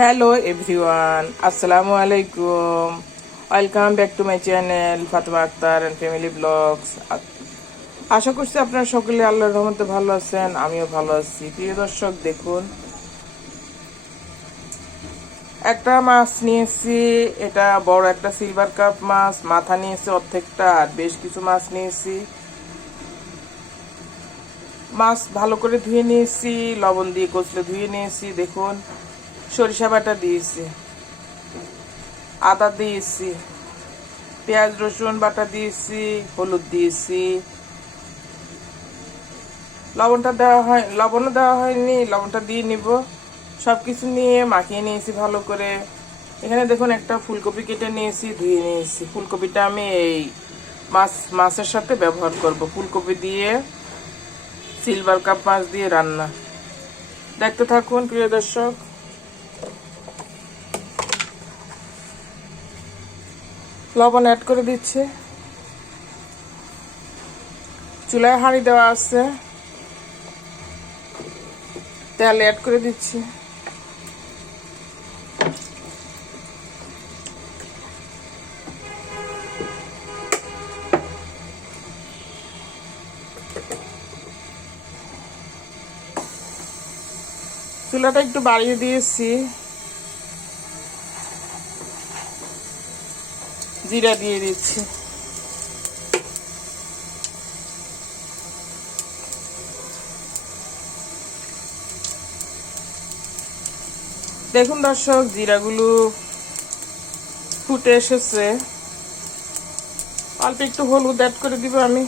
Hello everyone আসসালামু আলাইকুম welcome back to my channel Fatema Akter and family blogs আশা করছি আপনারা সকলে আল্লাহর রহমতে ভালো আছেন, আমিও ভালো আছি। প্রিয় দর্শক, দেখুন। একটা মাছ নিয়েছি, এটা বড় একটা সিলভার কাপ মাছ, মাথা নিয়েছি অর্ধেকটা, আর বেশ কিছু মাছ নিয়েছি। মাছ ভালো করে ধুয়ে নিয়েছি, লবণ দিয়ে কচলে ধুয়ে নিয়েছি, দেখুন। সরিষা বাটা দিয়েছি, আদা দিয়েছি, পেঁয়াজ, রসুন বাটা দিয়েছি, হলুদ দিয়েছি। লবণটা দেওয়া হয়, লবণও দেওয়া হয়নি, লবণটা দিয়ে নিব। সব কিছু নিয়ে মাখিয়ে নিয়েছি ভালো করে। এখানে দেখুন একটা ফুলকপি কেটে নিয়েছি, ধুয়ে নিয়েছি। ফুলকপিটা আমি এই মাছ, মাছের সাথে ব্যবহার করব। ফুলকপি দিয়ে সিলভার কাপ মাছ দিয়ে রান্না। দেখতে থাকুন, প্রিয় দর্শক। লবণ অ্যাড করে দিচ্ছে। চুলায় হাঁড়ি দেওয়া আছে। তেল অ্যাড করে দিচ্ছি। চুলাটা একটু বাড়িয়ে দিয়েছি। জিরা দিয়ে দিচ্ছি। দেখুন দর্শক, জিরাগুলো ফুটে এসেছে। অল্প একটু হলুদ অ্যাড করে দিব আমি।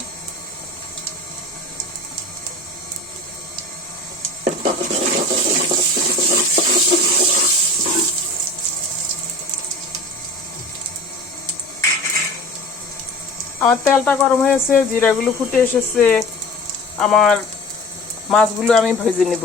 আমার তেলটা গরম হয়েছে জিরাগুলো ফুটে এসেছে। আমার মাছগুলো আমি ভেজে নেব।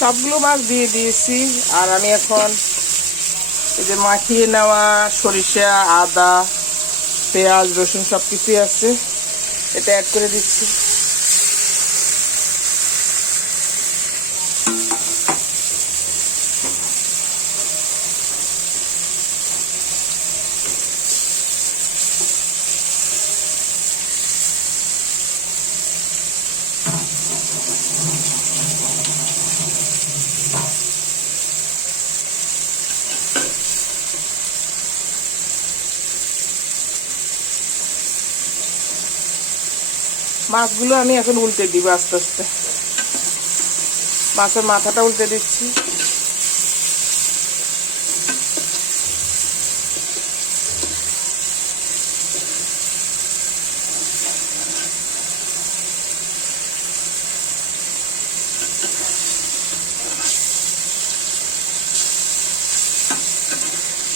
সবগুলো মাছ দিয়ে দিয়েছি। আর আমি এখন এই যে মাখিয়ে নেওয়া সরিষা, আদা, পেঁয়াজ, রসুন সব কিছুই আছে। এটা অ্যাড করে দিচ্ছি। মাছগুলো আমি এখন উল্টে দিব আস্তে আস্তে। মাছের মাথাটা উল্টে দিচ্ছি।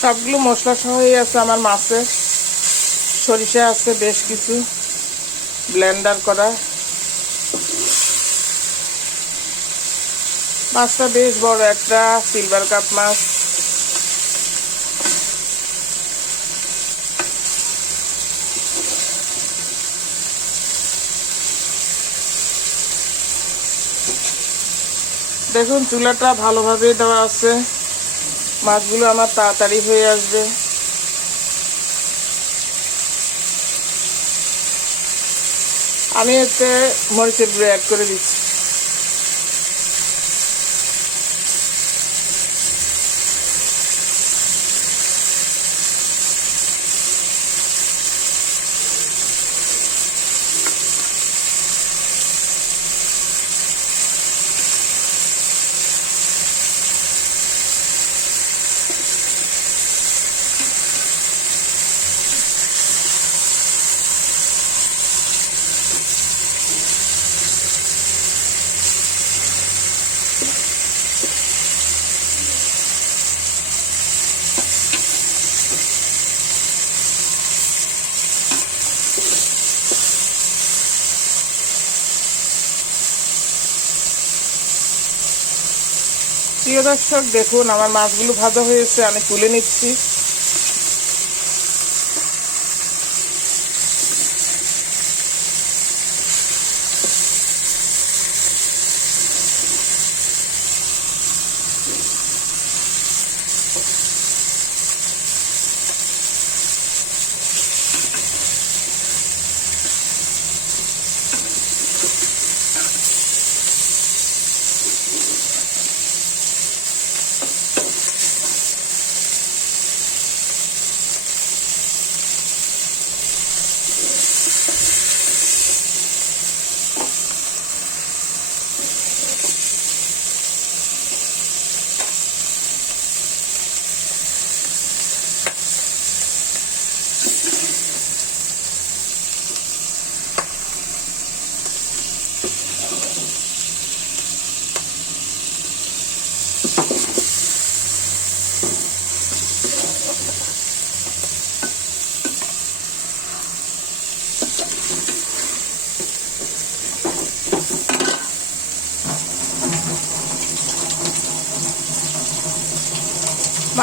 সবগুলো মশলা সহই আছে আমার মাছের। সরিষা আছে বেশ কিছু। ব্লেন্ডার করা। মাছটা বেশ বড় একটা, সিলভার কাপ মাছ। দেখুন, চুলাটা ভালোভাবে দেওয়া আছে। মাছগুলো আমার তাড়াতাড়ি হয়ে আসবে। আমি এতে মরিচের গুঁড়ো অ্যাড করে দিচ্ছি। প্রিয় দর্শক দেখুন আমার মাছগুলো ভাজা হয়েছে আমি তুলে নিচ্ছি।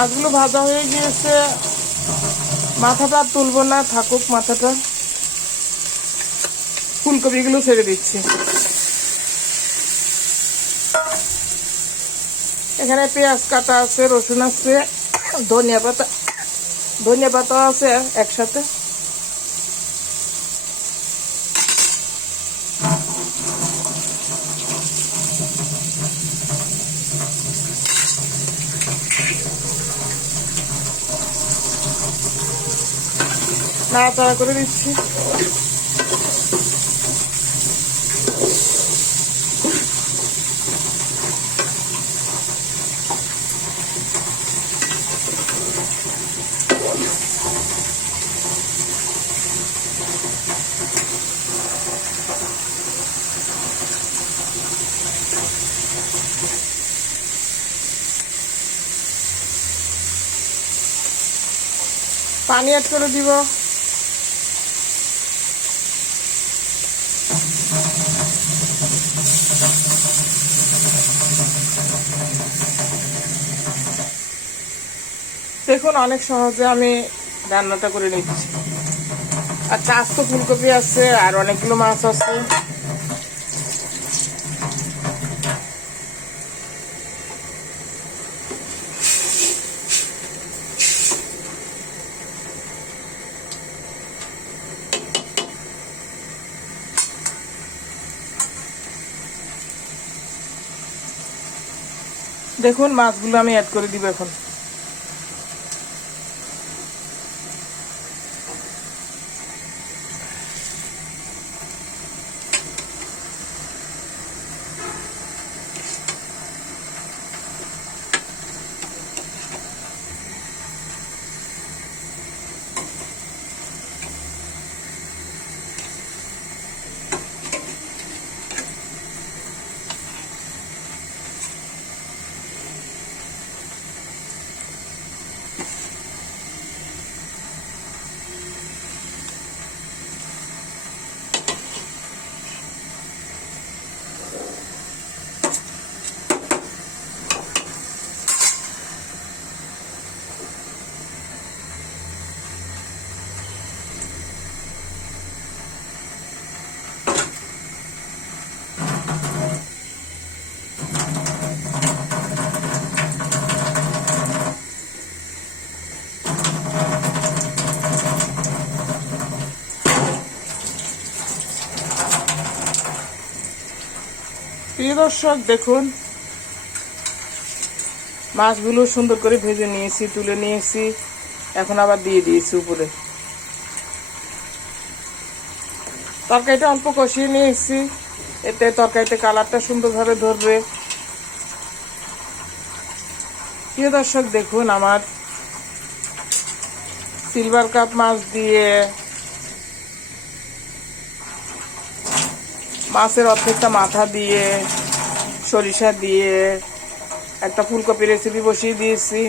মাছগুলো ভাজা হয়ে গিয়েছে। মাথাটা আর তুলবো না, থাকুক মাথাটা। ফুলকপিগুলো ছেড়ে দিচ্ছি। এখানে পেঁয়াজ কাটা আছে, রসুন আছে, ধনিয়া পাতা ধনিয়া পাতা আছে একসাথে। নাড়াচাড়া করে দিচ্ছি পানি অ্যাড করে দিব। দেখুন, অনেক সহজে আমি রান্নাটা করে নিচ্ছি। আর চাষ তো ফুলকপি আছে, আর অনেকগুলো মাছ আছে। দেখুন, মাছগুলো আমি অ্যাড করে দিব এখন। দর্শক, দেখুন। মাছগুলো সুন্দর করে ভেজে নিয়েছি, তুলে নিয়েছি, এখন আবার দিয়ে দিয়েছি উপরে। তরকারিটা অল্প কষিয়ে নিয়েছি, এতে তরকারিতে কালারটা সুন্দরভাবে ধরবে। প্রিয় দর্শক, দেখুন আমার সিলভার কাপ মাছ দিয়ে মাছের অর্ধেকটা মাথা দিয়ে সরিষা দিয়ে একটা ফুলকপি রেসিপি বসিয়ে দিয়েছি।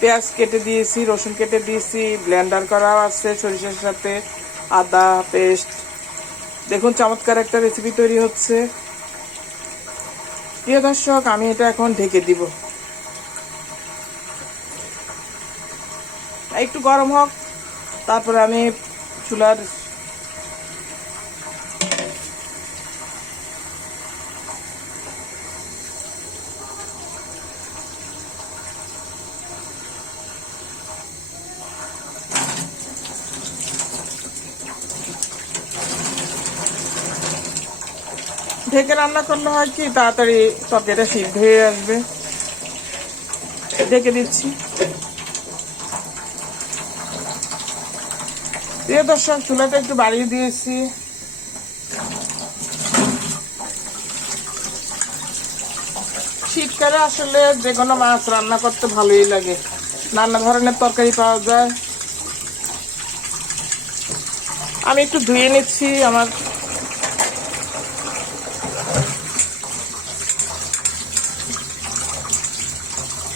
পেঁয়াজ কেটে দিয়েছি, রসুন কেটে দিয়েছি ব্লেন্ডার করাও আছে সরিষার সাথে, আদা পেস্ট দেখুন চমৎকার একটা রেসিপি তৈরি হচ্ছে। প্রিয় দর্শক, আমি এটা এখন ঢেকে দিব। একটু গরম হোক, তারপরে আমি চুলার ঢেকে রান্না করলে হয় কি, তাড়াতাড়ি তরকারিটা সিদ্ধ হয়ে আসবে। ঢেকে দিচ্ছি। প্রিয় দর্শক, চুলাটা একটু বাড়িয়ে দিয়েছি। শীতকালে আসলে যে কোনো মাছ রান্না করতে ভালোই লাগে। নানা ধরনের তরকারি পাওয়া যায়। আমি একটু ধুয়ে নিচ্ছি আমার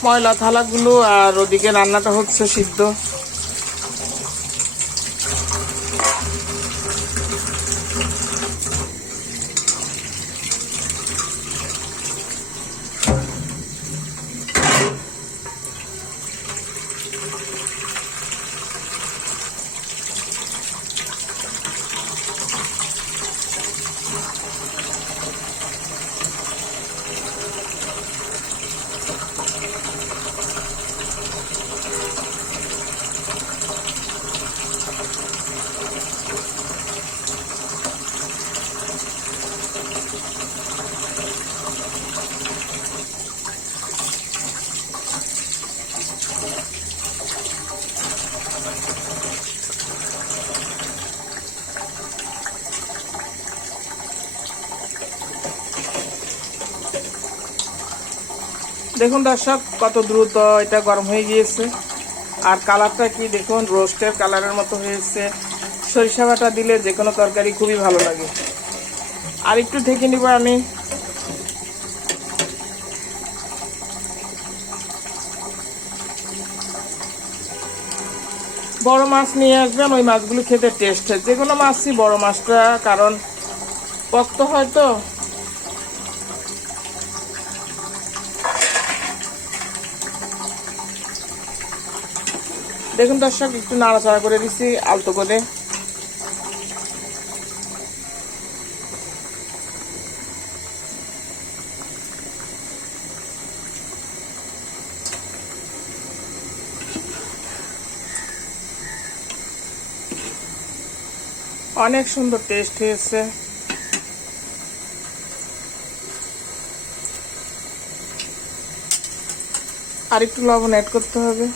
ময়লা থালাগুলো আর ওদিকে রান্নাটা হচ্ছে সিদ্ধ। দেখুন দর্শক, কত দ্রুত এটা গরম হয়ে গিয়েছে। আর কালারটা কি দেখুন, রোস্টের কালারের মতো হয়েছে। সরিষা বাটা দিলে যে কোনো তরকারি খুবই ভালো লাগে। আর একটু ঢেকে নিব আমি। বড় মাছ নিয়ে আসবেন, ওই মাছগুলো খেতে টেস্ট হয়। যে কোনো মাছই বড় মাছটা, কারণ পক্ত হয় দেখুন দর্শক, একটু নাড়াচাড়া করে দিচ্ছি, আলতো করে। অনেক সুন্দর টেস্ট হয়েছে। আর একটু লবণ অ্যাড করতে হবে।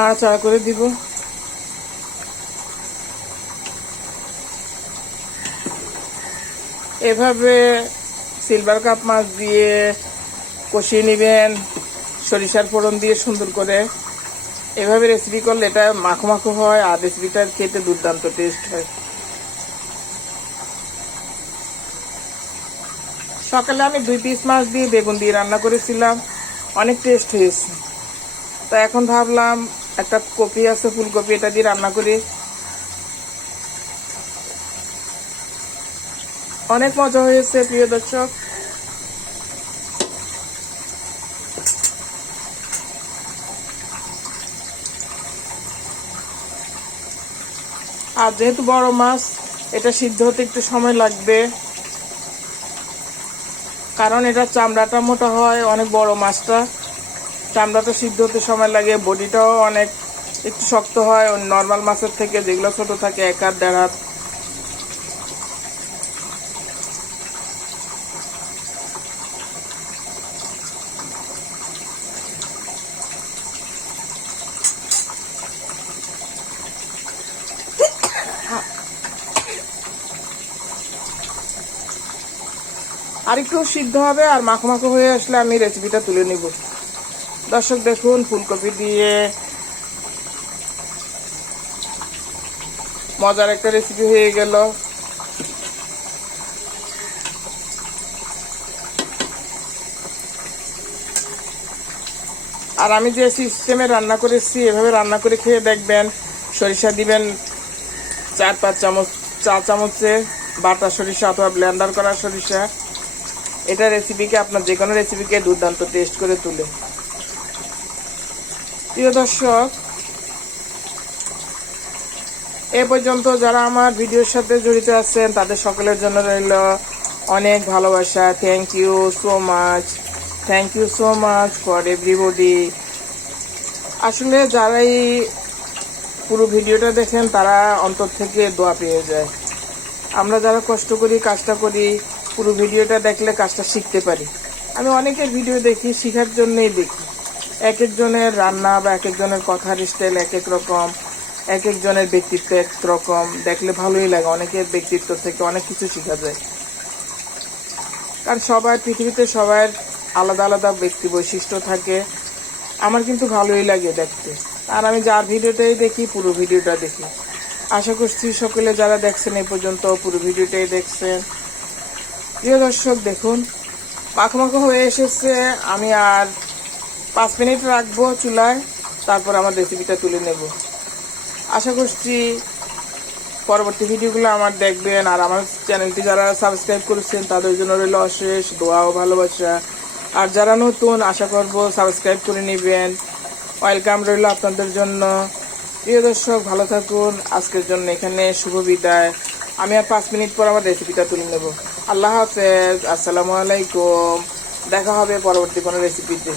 নাড়াচাড়া করে দিব। এভাবে সিলভার কাপ মাছ দিয়ে কষিয়ে নেবেন, সরিষার ফোড়ন দিয়ে সুন্দর করে। এভাবে রেসিপি করলে এটা মাখো মাখো হয় আর রেসিপিটা খেতে দুর্দান্ত টেস্ট হয়। সকালে আমি দুই পিস মাছ দিয়ে বেগুন দিয়ে রান্না করেছিলাম, অনেক টেস্ট হয়েছে। তা এখন ভাবলাম একটা কপি আছে, ফুলকপি এটা দিয়ে রান্না করি। অনেক মজা হয়েছে, প্রিয় দর্শক। আর যেহেতু বড় মাছ, এটা সিদ্ধ হতে একটু সময় লাগবে। কারণ এটা চামড়াটা মোটা হয়, অনেক বড় মাছটা। চামড়াটা সিদ্ধ হতে সময় লাগে, বডিটাও অনেক একটু শক্ত হয় নর্মাল মাছের থেকে যেগুলো ছোট থাকে, এক হাত, দেড় হাত। আর একটু সিদ্ধ হবে, আর মাখো মাখো হয়ে আসলে আমি রেসিপিটা তুলে নিব। দর্শক দেখুন, ফুলকপি দিয়ে মজার একটা রেসিপি হয়ে গেল। আর আমি যে সিস্টেমে রান্না করেছি, এভাবে রান্না করে খেয়ে দেখবেন, সরিষা দিবেন চার পাঁচ চামচ, চা চামচে, বাটা সরিষা অথবা ব্ল্যান্ডার করা সরিষা। এটা রেসিপিকে আপনার যে কোনো রেসিপিকে দুর্দান্ত টেস্ট করে তুলে। প্রিয় দর্শক, এ পর্যন্ত যারা আমার ভিডিওর সাথে জড়িত আছেন, তাদের সকলের জন্য রইল অনেক ভালোবাসা। Thank you so much thank you so much for everybody আসলে যারাই পুরো ভিডিওটা দেখেন, তারা অন্তর থেকে দোয়া পেয়ে যায়। আমরা যারা কষ্ট করি, কাজটা করি, পুরো ভিডিওটা দেখলে কাজটা শিখতে পারি। আমি অনেকের ভিডিও দেখি, শেখার জন্যই দেখি। এক একজনের রান্না বা এক একজনের কথার স্টাইল এক এক রকম এক একজনের ব্যক্তিত্ব এক রকম। দেখলে ভালোই লাগে, অনেকের ব্যক্তিত্ব থেকে অনেক কিছু শেখা যায়। কারণ সবার, পৃথিবীতে সবার আলাদা আলাদা ব্যক্তি বৈশিষ্ট্য থাকে। আমার কিন্তু ভালোই লাগে দেখতে। আর আমি যার ভিডিওটাই দেখি, পুরো ভিডিওটা দেখি। আশা করছি সকলে যারা দেখছেন এই পর্যন্ত, পুরো ভিডিওটাই দেখছেন। প্রিয় দর্শক, দেখুন, মাখো মাখো হয়ে এসেছে। আমি আর পাঁচ মিনিট রাখব চুলায়, তারপর আমার রেসিপিটা তুলে নেব। আশা করছি পরবর্তী ভিডিওগুলো আমার দেখবেন, আর আমার চ্যানেলটি যারা সাবস্ক্রাইব করেছেন, তাদের জন্য রইল অশেষ দোয়া ও ভালোবাসা। আর যারা নতুন, আশা করব সাবস্ক্রাইব করে নেবেন। ওয়েলকাম রইল আপনাদের জন্য। প্রিয় দর্শক, ভালো থাকুন। আজকের জন্য এখানে শুভ বিদায়। আমি আর পাঁচ মিনিট পর আমার রেসিপিটা তুলে নেব। আল্লাহ হাফেজ, আসসালামু আলাইকুম। দেখা হবে পরবর্তী কোনো রেসিপিতে।